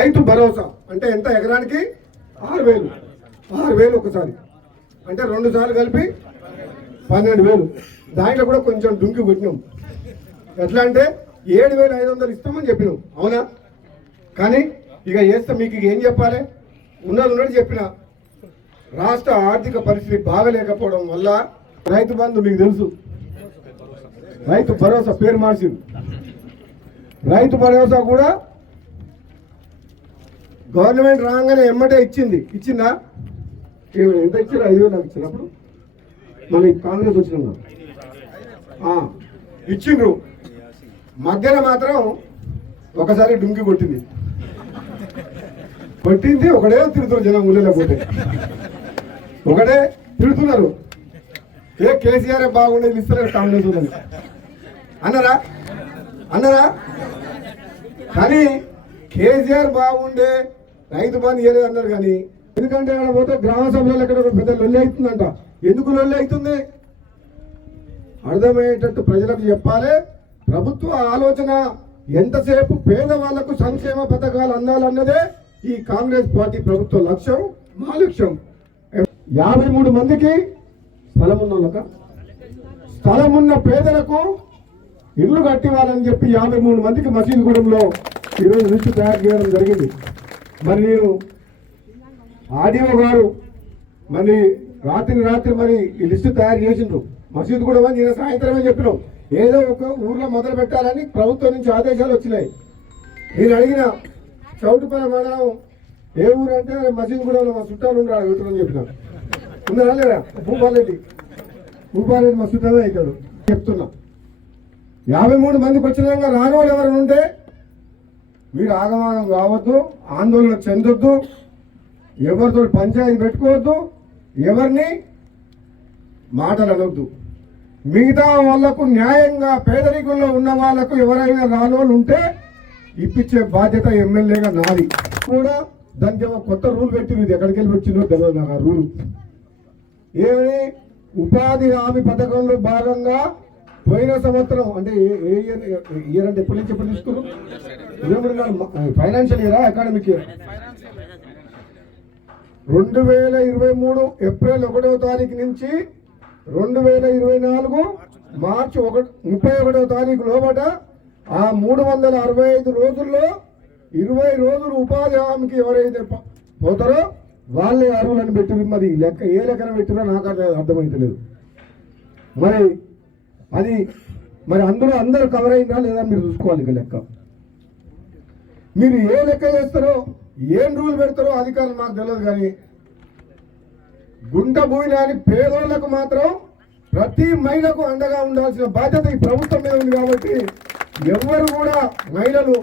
రైతు భరోసా అంటే ఎంత ఎకరానికి 6,000 ఒకసారి అంటే 2 సార్లు కలిపి 12,000. దాంట్లో కూడా కొంచెం డుంకి కొట్టినాం. ఎట్లా అంటే 7,500 ఇస్తామని చెప్పినాం, అవునా? కానీ ఇక చేస్తే మీకు ఏం చెప్పాలి, ఉన్నట్టు చెప్పిన రాష్ట్ర ఆర్థిక పరిస్థితి బాగలేకపోవడం వల్ల రైతు బంధు మీకు తెలుసు, రైతు భరోసా పేరు మార్చింది. రైతు భరోసా కూడా గవర్నమెంట్ రాగానే ఎమ్మటే ఇచ్చిందా? ఎంత ఇచ్చారు? 5,000 నాకు ఇచ్చినప్పుడు మన కాంగ్రెస్ వచ్చిన ఇచ్చిండ్రు. మధ్యలో మాత్రం ఒకసారి డుంకి కొట్టింది. ఒకటే తిరుగుతారు జనం, ఊళ్ళో పోతే ఒకటే తిరుగుతున్నారు. కేసీఆర్ బాగుండేది ఇస్తారు కాంగ్రెస్ ఉందని అన్నారా? కానీ కేసీఆర్ బాగుండే రైతు బంధు ఇవ్వలేదు అన్నారు. కానీ ఎందుకంటే అక్కడ పోతే గ్రామ సభలలో ఎక్కడ పెద్ద లొల్లి అవుతుందంట. ఎందుకు లొల్లి అవుతుంది అర్థమయ్యేటట్టు ప్రజలకు చెప్పాలి. ప్రభుత్వ ఆలోచన ఎంతసేపు పేదవాళ్లకు సంక్షేమ పథకాలు అందాలన్నదే ఈ కాంగ్రెస్ పార్టీ ప్రభుత్వ లక్ష్యం, మా లక్ష్యం. 53 మందికి స్థలం ఉన్న పేదలకు ఇల్లు కట్టివ్వాలని చెప్పి 53 మందికి మసీదుగూడెంలో ఈరోజు లిస్టు తయారు చేయడం జరిగింది. మరి నేను ఆర్డీఓ గారు మరి రాత్రి మరి ఈ లిస్టు తయారు చేసిండ్రు. మసీదు కూడా నేను సాయంత్రమే చెప్పినాం, ఏదో ఒక ఊర్లో మొదలు పెట్టాలని ప్రభుత్వం నుంచి ఆదేశాలు వచ్చినాయి. నేను అడిగిన చౌటుపల్లి మండలం ఏ ఊరు అంటే మసీదు కూడా మా చుట్టాలు ఉండరు పెట్టమని చెప్పినాను. ఉన్నారా లేదా? భూపాలరెడ్డి మా చుట్టాలే అవుతాడు. చెప్తున్నా 53 మందికి వచ్చినాక రాని వాళ్ళు ఎవరైనా ఉంటే మీరు ఆగమానం కావద్దు, ఆందోళన చెందొద్దు, ఎవరితో పంచాయతీ పెట్టుకోవద్దు, ఎవరిని మాటలు అనొద్దు. మిగతా వాళ్లకు న్యాయంగా పేదరికంలో ఉన్న వాళ్లకు ఎవరైనా రానోళ్ళు ఉంటే ఇప్పించే బాధ్యత ఎమ్మెల్యేగా నాది. కూడా దానికి కొత్త రూల్ పెట్టింది, ఇది ఎక్కడికి వెళ్ళి వచ్చిందో తెలియదు నాకు ఆ రూలు. ఏమని ఉపాధి హామీ పథకంలో భాగంగా పోయిన సంవత్సరం అంటే ఏ ఇయర్ అంటే ఎప్పటి నుంచి ఎప్పుడు తీసుకున్నారు? ఫైనాన్షియల్ ఇయరా, అకాడమిక్ ఇయర్? 2023 ఏప్రిల్ 1వ తారీఖు నుంచి 2024 మార్చి 31వ తారీఖు లోపల ఆ 365 రోజుల్లో 20 రోజులు ఉపాధి హామీకి ఎవరైతే పోతారో వాళ్ళే అర్హులని పెట్టింది. మరి లెక్క ఏ లెక్కన పెట్టినా నాకు అర్థమైతలేదు. మరి అందులో అందరూ కవర్ అయిందా లేదా మీరు చూసుకోవాలి. ఇక లెక్క మీరు ఏ లెక్క చేస్తారో, ఏం రూల్ పెడతారో అధికారులు మాకు తెలియదు. కానీ గుంట భూమి లేని పేదోళ్లకు మాత్రం ప్రతి మహిళకు అండగా ఉండాల్సిన బాధ్యత ఈ ప్రభుత్వం మీద ఉంది. కాబట్టి ఎవరు కూడా మహిళలు,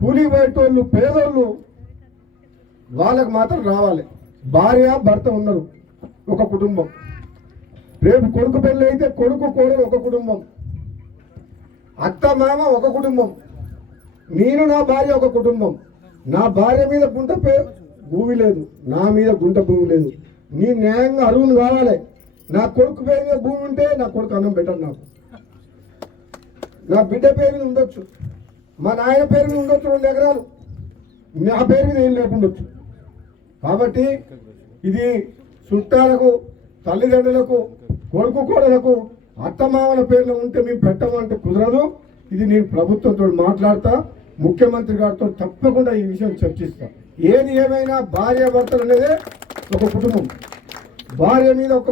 కూలీ బయటోళ్ళు, పేదోళ్ళు వాళ్ళకు మాత్రం రావాలి. భార్య భర్త ఉన్నారు ఒక కుటుంబం, రేపు కొడుకు పెళ్ళి అయితే కొడుకు కోడలు ఒక కుటుంబం, అత్త మామ ఒక కుటుంబం, నేను నా భార్య ఒక కుటుంబం. నా భార్య మీద గుంట భూమి లేదు, నా మీద గుంట భూమి లేదు. నీ న్యాయంగా అరువులు కావాలి. నా కొడుకు పేరు మీద భూమి ఉంటే నా కొడుకు అన్నం పెట్టను, నాకు నా బిడ్డ పేరు మీద ఉండొచ్చు, మా నాయన పేరు మీద ఉండొచ్చు 2 ఎకరాలు, నా పేరు మీద ఏం లేకుండొచ్చు. కాబట్టి ఇది చుట్టాలకు, తల్లిదండ్రులకు, కొడుకు కోడలకు, అత్తమామల పేర్లు ఉంటే మేము పెట్టమంటే కుదరదు. ఇది నేను ప్రభుత్వంతో మాట్లాడతా, ముఖ్యమంత్రి గారితో తప్పకుండా ఈ విషయం చర్చిస్తా. ఏది ఏమైనా భార్య భర్తలు అనేదే ఒక కుటుంబం. భార్య మీద ఒక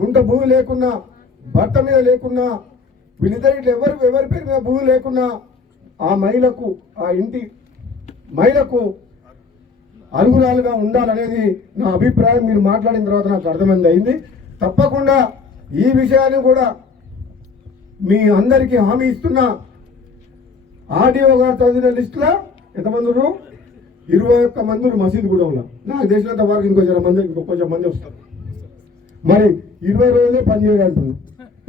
గుంట భూమి లేకున్నా, భర్త మీద లేకున్నా, వీళ్ళిద్దరిలో ఎవరి పేరు మీద భూమి లేకున్నా ఆ మహిళకు, ఆ ఇంటి మహిళకు అర్హురాలుగా ఉండాలనేది నా అభిప్రాయం. మీరు మాట్లాడిన తర్వాత నాకు అర్థమైంది. తప్పకుండా ఈ విషయాన్ని కూడా మీ అందరికీ హామీ ఇస్తున్నా. ఆర్డీఓ గారు చదివిన లిస్టులో ఎంతమంది? 21 మంది మసీదు కూడా ఉన్నారు. నాకు తెలిసినంత వరకు ఇంకొంచెం మంది వస్తారు. మరి 20 రోజులే పనిచేయాలి అంటున్నారు.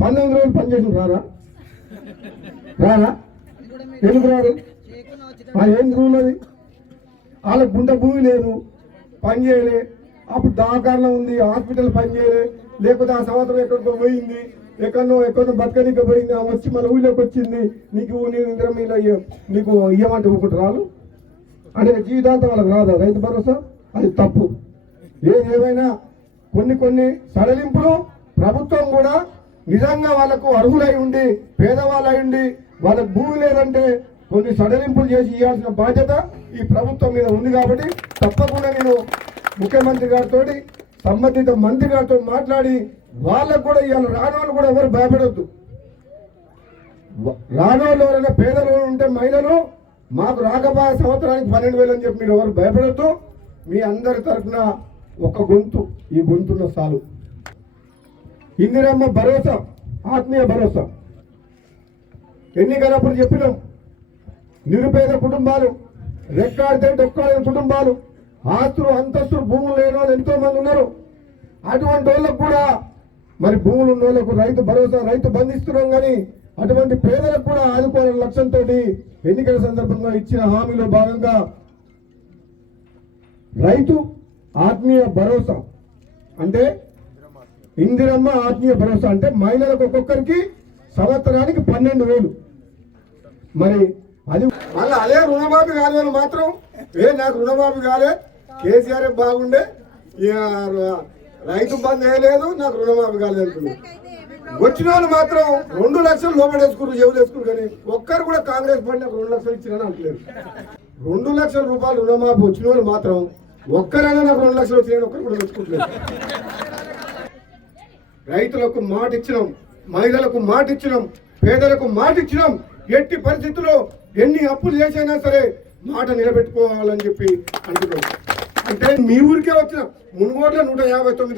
19 రోజులు పనిచేసిన రారా? ఎందుకు రారు? ఏం రూల్ అది? వాళ్ళకు గుంట భూమి లేదు, పని చేయలే, అప్పుడు దవాఖాన ఉంది, హాస్పిటల్ పని చేయలే, లేకపోతే ఆ సంవత్సరం ఎక్కడికో పోయింది, ఎక్కడో బతకనికి పోయింది, వచ్చి మన ఊళ్ళోకి వచ్చింది, నీకు నేను ఇంద్రం నీకు ఇయ్యమంటే ఊకుంటారు వాళ్ళు. అనే జీవితాంతం వాళ్ళకి రాదా రైతు భరోసా? అది తప్పు. ఏమైనా కొన్ని సడలింపులు ప్రభుత్వం కూడా నిజంగా వాళ్ళకు అర్హులై ఉండి పేదవాళ్ళై ఉండి వాళ్ళకు భూమి లేదంటే కొన్ని సడలింపులు చేసి ఇవ్వాల్సిన బాధ్యత ఈ ప్రభుత్వం మీద ఉంది. కాబట్టి తప్పకుండా నేను ముఖ్యమంత్రి గారితో సంబంధిత మంత్రి గారితో మాట్లాడి వాళ్ళకు కూడా ఇవాళ రానోళ్ళు కూడా ఎవరు భయపడొద్దు. రానోళ్ళు ఎవరైనా పేదలు ఉంటే మహిళలు మాకు రాకపోయే సంవత్సరానికి 12,000 అని చెప్పి మీరు ఎవరు భయపడొద్దు. మీ అందరి తరఫున ఒక గొంతు, ఈ గొంతున్న చాలు. ఇందిరమ్మ భరోసా, ఆత్మీయ భరోసా ఎన్నికలప్పుడు చెప్పినాం. నిరుపేద కుటుంబాలు, రెక్కాడితే డొక్కాడిన కుటుంబాలు, ఆస్తులు అంతస్తులు భూములు లేని వాళ్ళు ఎంతో మంది ఉన్నారు. అటువంటి వాళ్ళకు కూడా మరి భూములు ఉన్న వాళ్ళకు రైతు భరోసా, రైతు బంధిస్తున్నాం. కానీ అటువంటి పేదలకు కూడా ఆదుకోవాలనే లక్ష్యంతో ఎన్నికల సందర్భంగా ఇచ్చిన హామీలో భాగంగా రైతు ఆత్మీయ భరోసా అంటే ఇందిరమ్మ ఆత్మీయ భరోసా అంటే మహిళలకు ఒక్కొక్కరికి సంవత్సరానికి 12,000. మరి అది మళ్ళీ అదే రుణమాఫీ కాలేదు మాత్రం నాకు రుణమాఫీ కాలే, కేసీఆర్ బాగుండే, రైతు బంద్ వేయలేదు, నాకు రుణమాఫీ కాలేదు అంటున్నారు. వచ్చిన వాళ్ళు మాత్రం 2 లక్షలు లోపడేసుకున్నారు, చెవులు వేసుకున్నారు. కానీ ఒక్కరు కూడా కాంగ్రెస్ పార్టీ నాకు 2 లక్షలు ఇచ్చిరని అంటలేదు. 2 లక్షల రూపాయలు రుణమాఫీ వచ్చిన వాళ్ళు మాత్రం ఒక్కరైనా నాకు 2 లక్షలు వచ్చినాయని ఒక్కరు కూడా మెచ్చుకుంటలేదు. రైతులకు మాట ఇచ్చినాం, మహిళలకు మాట ఇచ్చినాం, పేదలకు మాట ఇచ్చినాం. ఎట్టి పరిస్థితుల్లో ఎన్ని అప్పులు చేసైనా సరే మాట నిలబెట్టుకోవాలని చెప్పి అంటున్నాం. అంటే మీ ఊరికే వచ్చిన మునుగోడులో 159